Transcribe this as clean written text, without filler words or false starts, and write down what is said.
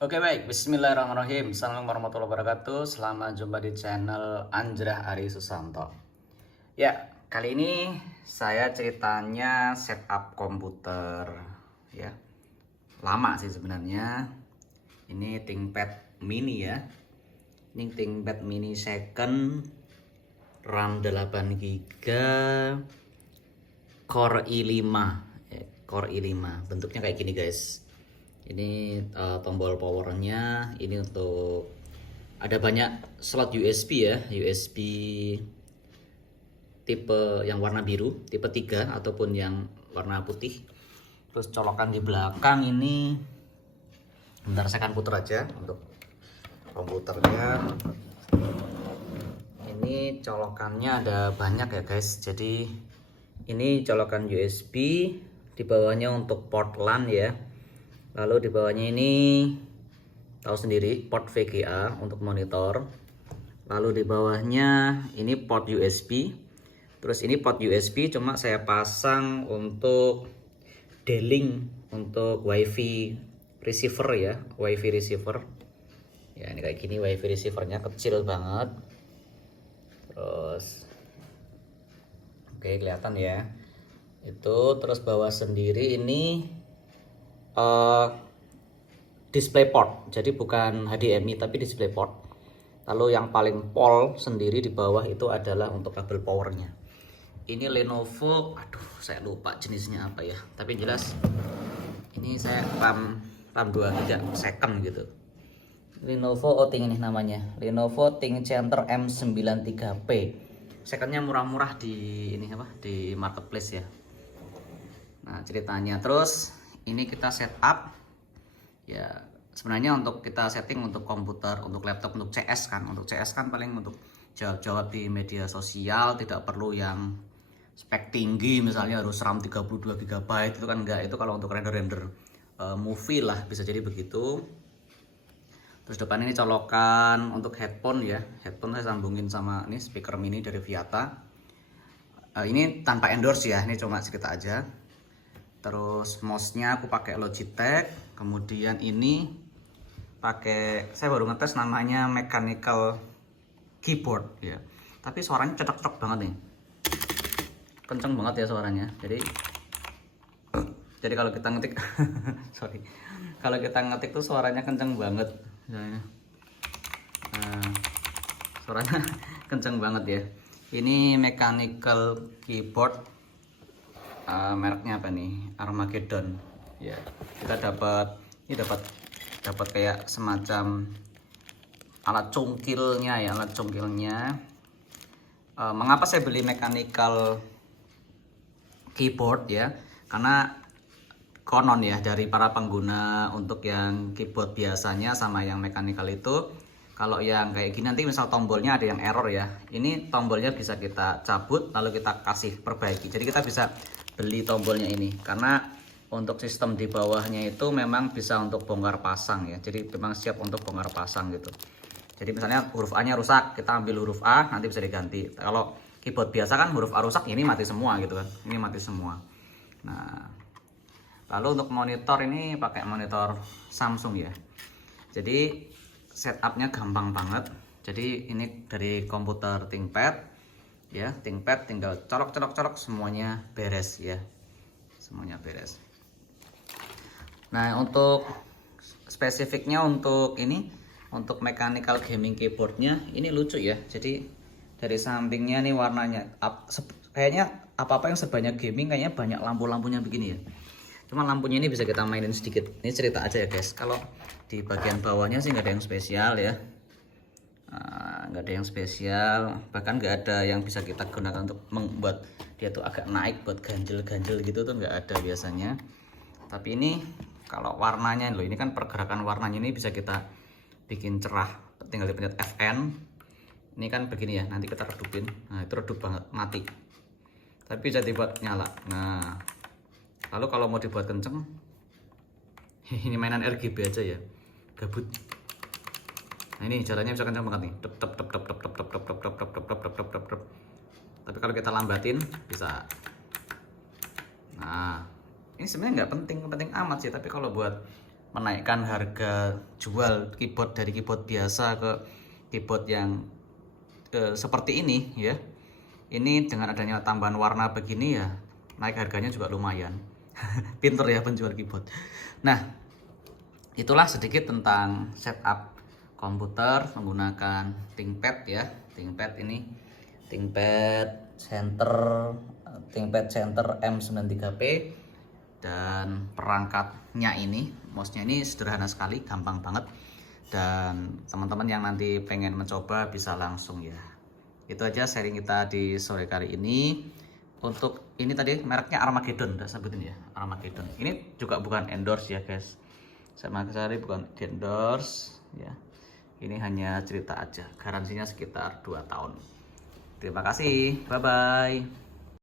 Oke baik, Bismillahirrahmanirrahim. Assalamualaikum warahmatullahi wabarakatuh. Selamat jumpa di channel Anjrah Ari Susanto. Ya, kali ini saya ceritanya setup komputer. Ya, lama sih sebenarnya. Ini ThinkPad Mini ya. Ini ThinkPad Mini second, RAM 8 GB, Core i5. Core i5. Bentuknya kayak gini guys. Ini tombol powernya, ini untuk ada banyak slot USB ya, USB tipe yang warna biru, tipe 3 ataupun yang warna putih. Terus colokan di belakang ini, bentar saya akan putar aja untuk komputernya. Ini colokannya ada banyak ya guys. Jadi ini colokan USB, di bawahnya untuk port LAN ya. Lalu di bawahnya ini tahu sendiri port VGA untuk monitor. Lalu di bawahnya ini port USB. Terus ini port USB cuma saya pasang untuk D-Link, untuk WiFi receiver ya, WiFi receiver. Ya ini kayak gini WiFi receivernya, kecil banget. Terus oke, kelihatan ya. Itu terus bawah sendiri ini DisplayPort, jadi bukan HDMI tapi DisplayPort. Lalu yang paling pol sendiri di bawah itu adalah untuk kabel powernya. Ini Lenovo, aduh saya lupa jenisnya apa ya, tapi jelas ini saya RAM 2 second gitu. Lenovo Oting ini namanya, Lenovo ThinkCenter M93P. Secondnya murah-murah di ini apa, di marketplace ya. Nah ceritanya, terus ini kita setup ya, sebenarnya untuk kita setting untuk komputer, untuk laptop, untuk CS kan. Untuk CS kan paling untuk jawab-jawab di media sosial, tidak perlu yang spek tinggi, misalnya harus RAM 32 GB itu kan enggak. Itu kalau untuk render-render movie lah, bisa jadi begitu. Terus depan ini colokan untuk headphone ya. Headphone saya sambungin sama ini speaker mini dari Viata. Ini tanpa endorse ya, ini cuma cerita aja. Terus mouse-nya aku pakai Logitech. Kemudian ini pakai, saya baru ngetes namanya mechanical keyboard ya. Tapi suaranya cocok banget nih. Kenceng banget ya suaranya. Jadi kalau kita ngetik sorry. Kalau kita ngetik tuh suaranya kenceng banget. Nah, suaranya kenceng banget ya. Ini mechanical keyboard. Mereknya apa nih, Armageddon ya. Kita dapat kayak semacam alat cungkilnya ya, mengapa saya beli mechanical keyboard ya, karena konon ya dari para pengguna untuk yang keyboard biasanya sama yang mechanical itu, kalau yang kayak gini nanti misal tombolnya ada yang error ya, ini tombolnya bisa kita cabut lalu kita kasih perbaiki. Jadi kita bisa beli tombolnya ini, karena untuk sistem di bawahnya itu memang bisa untuk bongkar pasang ya. Jadi memang siap untuk bongkar pasang gitu. Jadi misalnya huruf A nya rusak, kita ambil huruf A nanti bisa diganti. Kalau keyboard biasa kan huruf A rusak, ini mati semua gitu kan. Ini mati semua. Nah, lalu untuk monitor ini pakai monitor Samsung ya. Jadi setupnya gampang banget. Jadi ini dari komputer ThinkPad ya, ThinkPad tinggal colok semuanya beres ya, semuanya beres. Nah untuk spesifiknya untuk ini, untuk mechanical gaming keyboardnya ini lucu ya. Jadi dari sampingnya nih warnanya kayaknya apa-apa yang sebanyak gaming kayaknya banyak lampu-lampunya begini ya. Cuma lampunya ini bisa kita mainin sedikit. Ini cerita aja ya guys. Kalau di bagian bawahnya sih nggak ada yang spesial ya. Nggak ada yang spesial, bahkan nggak ada yang bisa kita gunakan untuk membuat dia tuh agak naik buat ganjel-ganjel gitu tuh nggak ada biasanya. Tapi ini kalau warnanya loh, ini kan pergerakan warnanya ini bisa kita bikin cerah, tinggal dipencet Fn. Ini kan begini ya, nanti kita redupin. Nah itu redup banget, mati. Tapi bisa dibuat nyala. Nah lalu kalau mau dibuat kenceng, ini mainan RGB aja ya, gabut. Nah ini jalannya bisa kencang banget nih. Tapi kalau kita lambatin bisa. Nah, ini sebenarnya nggak penting amat sih, tapi kalau buat menaikkan harga jual keyboard dari keyboard biasa ke keyboard yang seperti ini ya. Ini dengan adanya tambahan warna begini ya, naik harganya juga lumayan. Pinter ya penjual keyboard. Nah, itulah sedikit tentang setup komputer menggunakan ThinkPad ya. ThinkPad ini ThinkPad Center M93P, dan perangkatnya ini, mouse-nya ini sederhana sekali, gampang banget. Dan teman-teman yang nanti pengen mencoba bisa langsung ya. Itu aja sharing kita di sore kali ini. Untuk ini tadi mereknya Armageddon, udah sebutin ya, Armageddon. Ini juga bukan endorse ya guys, sama sekali bukan endorse ya. Ini hanya cerita aja, garansinya sekitar 2 tahun. Terima kasih, bye bye.